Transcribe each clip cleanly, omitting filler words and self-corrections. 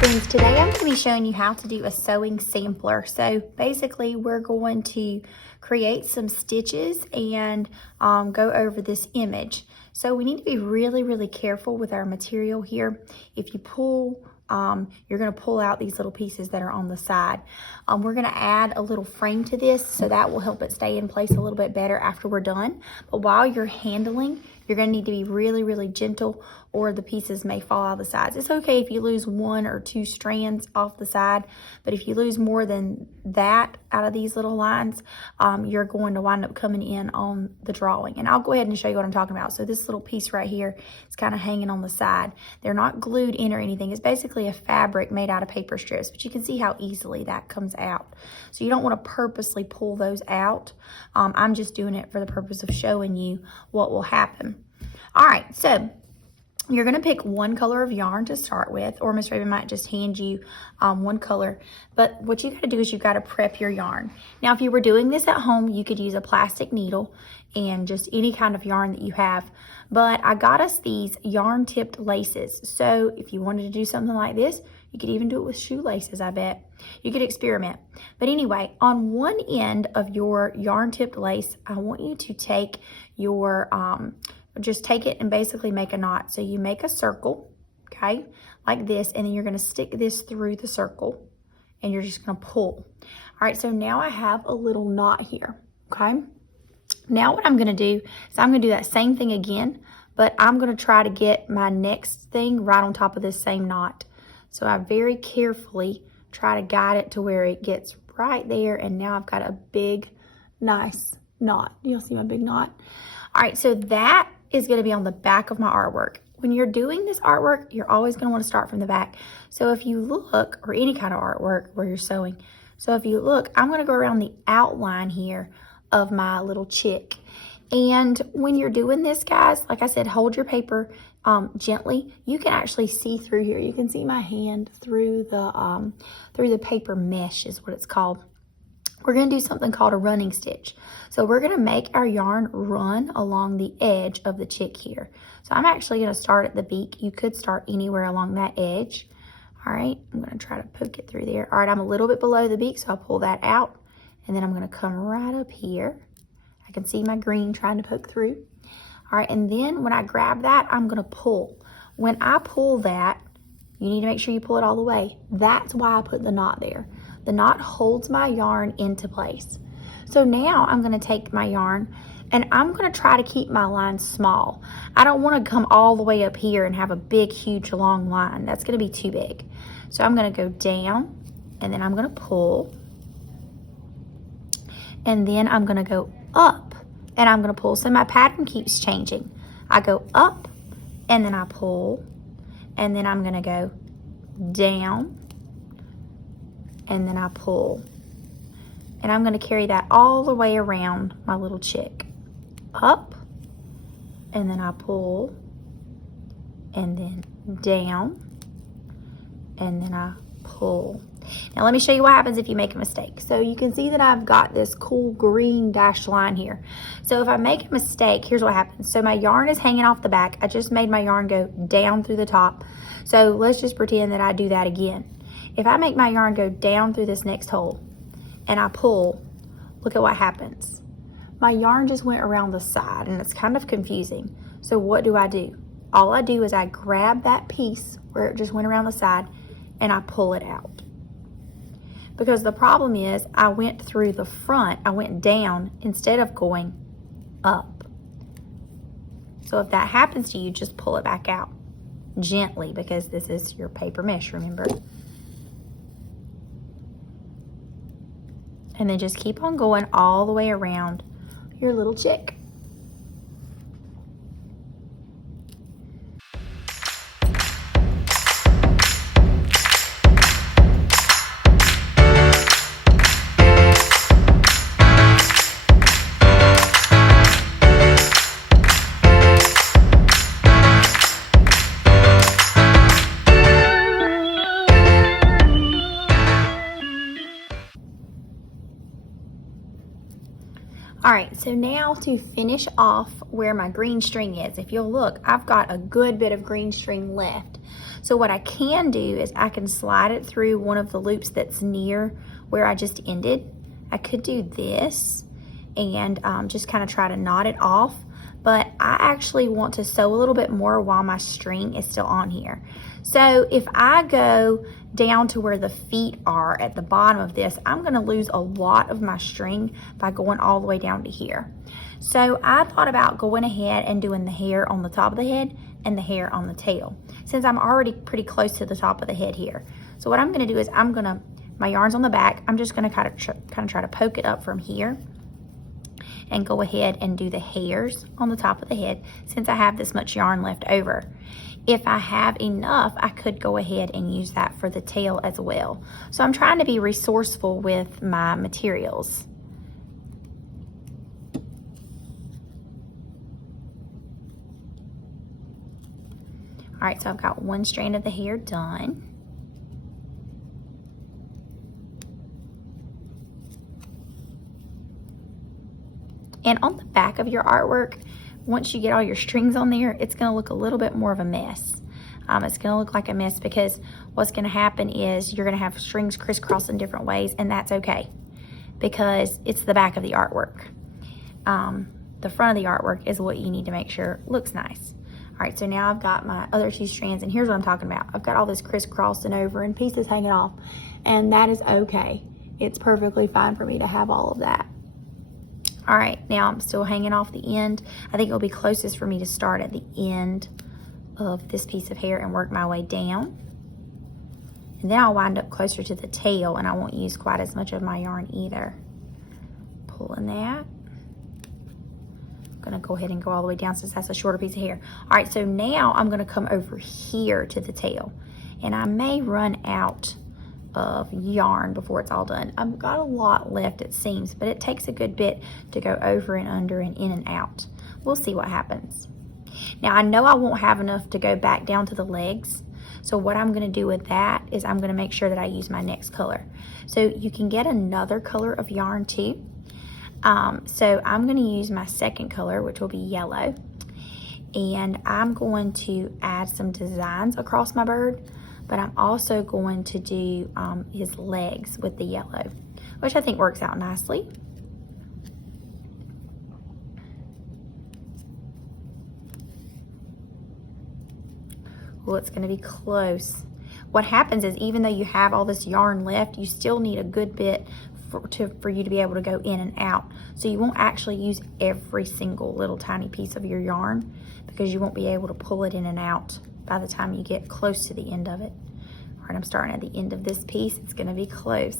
Friends, today I'm going to be showing you how to do a sewing sampler. So basically we're going to create some stitches and go over this image. So we need to be really careful with our material here. If you pull, you're going to pull out these little pieces that are on the side. We're going to add a little frame to this, so that will help it stay in place a little bit better after we're done. But while you're handling, you're going to need to be really gentle, or the pieces may fall out of the sides. It's okay if you lose 1 or 2 strands off the side, but if you lose more than that out of these little lines, you're going to wind up coming in on the drawing. And I'll go ahead and show you what I'm talking about. So this little piece right here is kind of hanging on the side. They're not glued in or anything. It's basically a fabric made out of paper strips, but you can see how easily that comes out. So you don't want to purposely pull those out. I'm just doing it for the purpose of showing you what will happen. All right, so you're going to pick one color of yarn to start with, or Miss Raven might just hand you one color. But what you got to do is you've got to prep your yarn. Now, if you were doing this at home, you could use a plastic needle and just any kind of yarn that you have. But I got us these yarn tipped laces. So if you wanted to do something like this, you could even do it with shoelaces, I bet. You could experiment. But anyway, on one end of your yarn tipped lace, I want you to take your just take it and basically make a knot. So you make a circle, okay, like this, and then you're going to stick this through the circle, and you're just going to pull. All right, so now I have a little knot here, okay? Now what I'm going to do is I'm going to do that same thing again, but I'm going to try to get my next thing right on top of this same knot. So I very carefully try to guide it to where it gets right there, and now I've got a big, nice knot. You'll see my big knot. All right, so that is going to be on the back of my artwork. When you're doing this artwork, you're always going to want to start from the back. So if you look, or any kind of artwork where you're sewing, so if you look, I'm going to go around the outline here of my little chick. And when you're doing this, guys, like I said, hold your paper gently. You can actually see through here. You can see my hand through the paper mesh is what it's called. We're going to do something called a running stitch. So we're going to make our yarn run along the edge of the chick here. So I'm actually going to start at the beak. You could start anywhere along that edge. All right, I'm going to try to poke it through there. All right, I'm a little bit below the beak, so I'll pull that out. And then I'm going to come right up here. I can see my green trying to poke through. All right, and then when I grab that, I'm going to pull. When I pull that, you need to make sure you pull it all the way. That's why I put the knot there. The knot holds my yarn into place. So now I'm going to take my yarn and I'm going to try to keep my line small. I don't want to come all the way up here and have a big, huge, long line. That's going to be too big. So I'm going to go down, and then I'm going to pull, and then I'm going to go up, and I'm going to pull. So my pattern keeps changing. I go up, and then I pull, and then I'm going to go down, and then I pull. And I'm going to carry that all the way around my little chick. Up, and then I pull, and then down, and then I pull. Now let me show you what happens if you make a mistake. So you can see that I've got this cool green dashed line here. So if I make a mistake, here's what happens. So my yarn is hanging off the back. I just made my yarn go down through the top. So let's just pretend that I do that again. If I make my yarn go down through this next hole and I pull, look at what happens. My yarn just went around the side, and it's kind of confusing. So what do? All I do is I grab that piece where it just went around the side and I pull it out. Because the problem is I went through the front, I went down instead of going up. So if that happens to you, just pull it back out gently, because this is your paper mesh, remember? And then just keep on going all the way around your little chick. All right, so now to finish off where my green string is, if you'll look, I've got a good bit of green string left. So what I can do is I can slide it through one of the loops that's near where I just ended. I could do this and just kind of try to knot it off, but I actually want to sew a little bit more while my string is still on here. So if I go down to where the feet are at the bottom of this, I'm going to lose a lot of my string by going all the way down to here. So I thought about going ahead and doing the hair on the top of the head and the hair on the tail, since I'm already pretty close to the top of the head here. So what I'm going to do is my yarn's on the back, I'm just going to kind of try to poke it up from here and go ahead and do the hairs on the top of the head since I have this much yarn left over. If I have enough, I could go ahead and use that for the tail as well. So I'm trying to be resourceful with my materials. All right, so I've got one strand of the hair done. And on the back of your artwork, once you get all your strings on there, it's gonna look a little bit more of a mess. It's gonna look like a mess because what's gonna happen is you're gonna have strings crisscrossing different ways, and that's okay because it's the back of the artwork. The front of the artwork is what you need to make sure looks nice. All right, so now I've got my other two strands, and here's what I'm talking about. I've got all this crisscrossing over and pieces hanging off, and that is okay. It's perfectly fine for me to have all of that. All right, now I'm still hanging off the end. I think it'll be closest for me to start at the end of this piece of hair and work my way down. And then I'll wind up closer to the tail, and I won't use quite as much of my yarn either. Pulling that. I'm gonna go ahead and go all the way down since that's a shorter piece of hair. All right, so now I'm gonna come over here to the tail, and I may run out of yarn before it's all done. I've got a lot left, it seems, but it takes a good bit to go over and under and in and out. We'll see what happens. Now I know I won't have enough to go back down to the legs, so what I'm going to do with that is I'm going to make sure that I use my next color. So you can get another color of yarn too. So I'm going to use my second color, which will be yellow, and I'm going to add some designs across my bird, but I'm also going to do his legs with the yellow, which I think works out nicely. Well, it's going to be close. What happens is even though you have all this yarn left, you still need a good bit for you to be able to go in and out. So you won't actually use every single little tiny piece of your yarn because you won't be able to pull it in and out by the time you get close to the end of it. All right, I'm starting at the end of this piece. It's going to be close.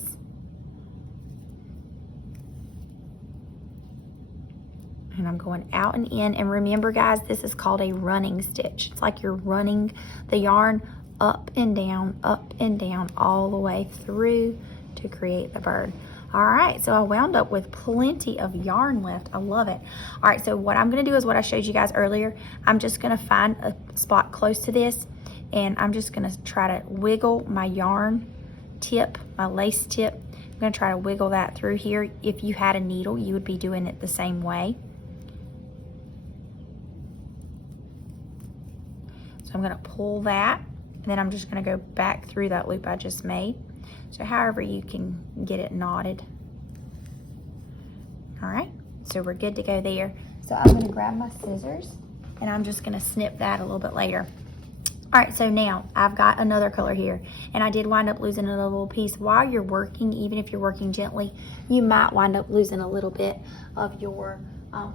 And I'm going out and in, and remember guys, this is called a running stitch. It's like you're running the yarn up and down all the way through to create the bird. All right, so I wound up with plenty of yarn left. I love it. All right, so what I'm gonna do is what I showed you guys earlier. I'm just gonna find a spot close to this, and I'm just gonna try to wiggle my yarn tip, my lace tip. I'm gonna try to wiggle that through here. If you had a needle, you would be doing it the same way. So I'm gonna pull that, and then I'm just gonna go back through that loop I just made. So however you can get it knotted. All right, so we're good to go there. So I'm gonna grab my scissors, and I'm just gonna snip that a little bit later. All right, so now I've got another color here, and I did wind up losing a little piece. While you're working, even if you're working gently, you might wind up losing a little bit of your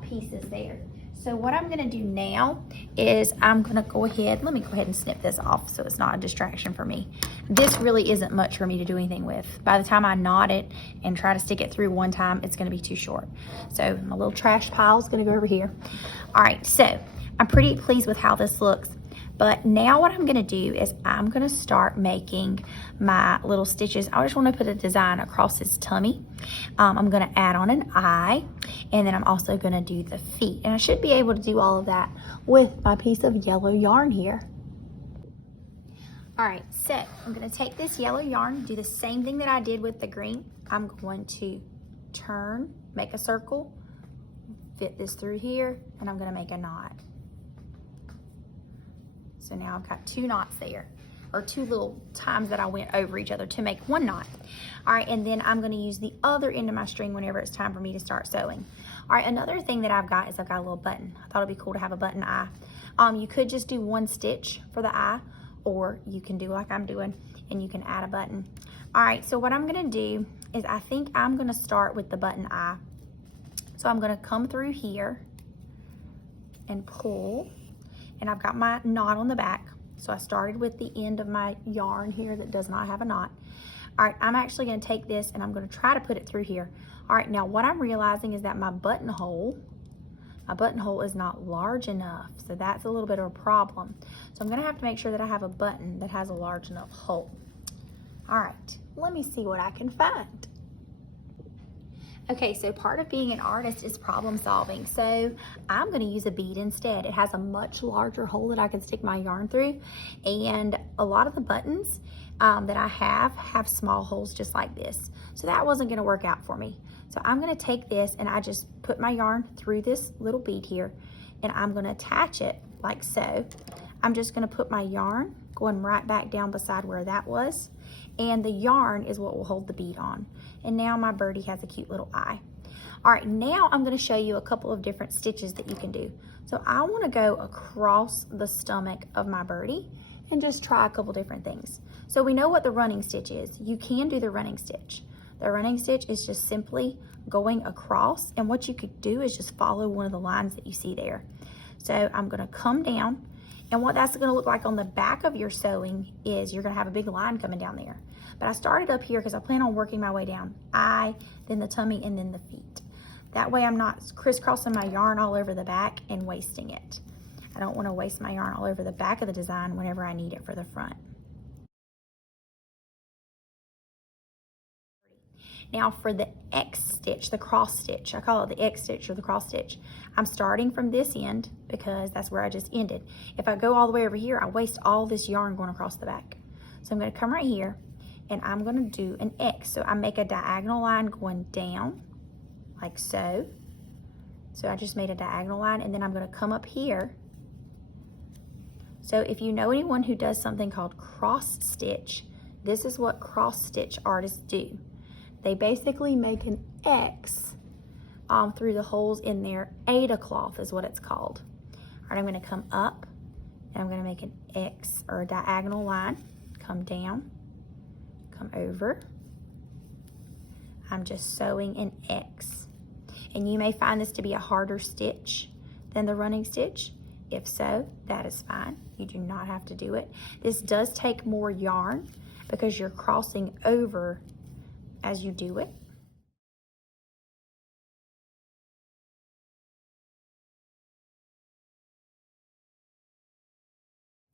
pieces there. So what I'm gonna do now is I'm gonna go ahead, let me go ahead and snip this off so it's not a distraction for me. This really isn't much for me to do anything with. By the time I knot it and try to stick it through one time, it's gonna be too short. So my little trash pile is gonna go over here. All right, so I'm pretty pleased with how this looks. But now what I'm gonna do is I'm gonna start making my little stitches. I just wanna put a design across his tummy. I'm gonna add on an eye, and then I'm also gonna do the feet. And I should be able to do all of that with my piece of yellow yarn here. All right, so I'm gonna take this yellow yarn, do the same thing that I did with the green. I'm going to turn, make a circle, fit this through here, and I'm gonna make a knot. So now I've got 2 knots there, or 2 little times that I went over each other to make 1 knot. All right, and then I'm gonna use the other end of my string whenever it's time for me to start sewing. All right, another thing that I've got is I've got a little button. I thought it'd be cool to have a button eye. You could just do 1 stitch for the eye, or you can do like I'm doing, and you can add a button. All right, so what I'm gonna do is I think I'm gonna start with the button eye. So I'm gonna come through here and pull, and I've got my knot on the back. So I started with the end of my yarn here that does not have a knot. All right, I'm actually gonna take this and I'm gonna try to put it through here. All right, now what I'm realizing is that my buttonhole is not large enough. So that's a little bit of a problem. So I'm gonna have to make sure that I have a button that has a large enough hole. All right, let me see what I can find. Okay, so part of being an artist is problem solving. So I'm gonna use a bead instead. It has a much larger hole that I can stick my yarn through. And a lot of the buttons that I have small holes just like this. So that wasn't gonna work out for me. So I'm gonna take this and I just put my yarn through this little bead here, and I'm gonna attach it like so. I'm just gonna put my yarn going right back down beside where that was. And the yarn is what will hold the bead on. And now my birdie has a cute little eye. All right, now I'm gonna show you a couple of different stitches that you can do. So I wanna go across the stomach of my birdie and just try a couple different things. So we know what the running stitch is. You can do the running stitch. The running stitch is just simply going across, and what you could do is just follow one of the lines that you see there. So I'm gonna come down, and what that's gonna look like on the back of your sewing is you're gonna have a big line coming down there. But I started up here because I plan on working my way down. Eye, then the tummy, and then the feet. That way I'm not crisscrossing my yarn all over the back and wasting it. I don't wanna waste my yarn all over the back of the design whenever I need it for the front. Now for the X stitch, the cross stitch, I call it the X stitch or the cross stitch. I'm starting from this end because that's where I just ended. If I go all the way over here, I waste all this yarn going across the back. So I'm gonna come right here and I'm gonna do an X. So I make a diagonal line going down like so. So I just made a diagonal line, and then I'm gonna come up here. So if you know anyone who does something called cross stitch, this is what cross stitch artists do. They basically make an X through the holes in their Aida cloth is what it's called. All right, I'm gonna come up and I'm gonna make an X or a diagonal line, come down, come over. I'm just sewing an X. And you may find this to be a harder stitch than the running stitch. If so, that is fine. You do not have to do it. This does take more yarn because you're crossing over as you do it.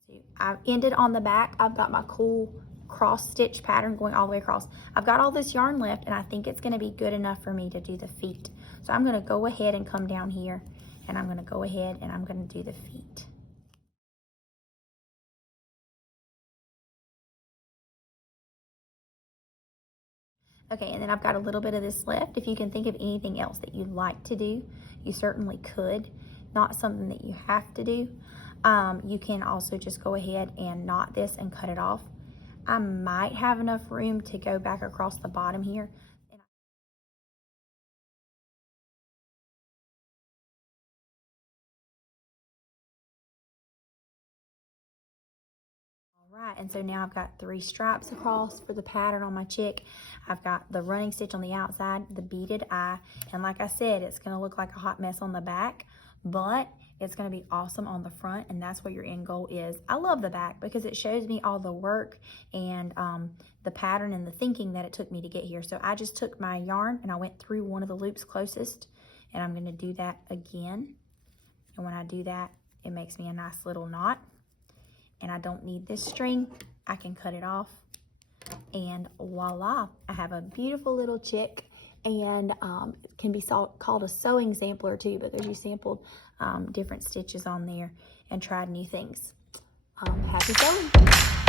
So I've ended on the back. I've got my cool cross stitch pattern going all the way across. I've got all this yarn left, and I think it's gonna be good enough for me to do the feet. So I'm gonna go ahead and come down here, and I'm gonna go ahead and I'm gonna do the feet. Okay, and then I've got a little bit of this left. If you can think of anything else that you'd like to do, you certainly could. Not something that you have to do. You can also just go ahead and knot this and cut it off. I might have enough room to go back across the bottom here. Right, and so now I've got 3 stripes across for the pattern on my chick. I've got the running stitch on the outside, the beaded eye, and like I said, it's gonna look like a hot mess on the back, but it's gonna be awesome on the front, and that's what your end goal is. I love the back because it shows me all the work and the pattern and the thinking that it took me to get here. So I just took my yarn and I went through one of the loops closest, and I'm gonna do that again. And when I do that, it makes me a nice little knot. And I don't need this string. I can cut it off, and voila, I have a beautiful little chick. And it can be called a sewing sampler too, because you sampled different stitches on there and tried new things. Happy sewing.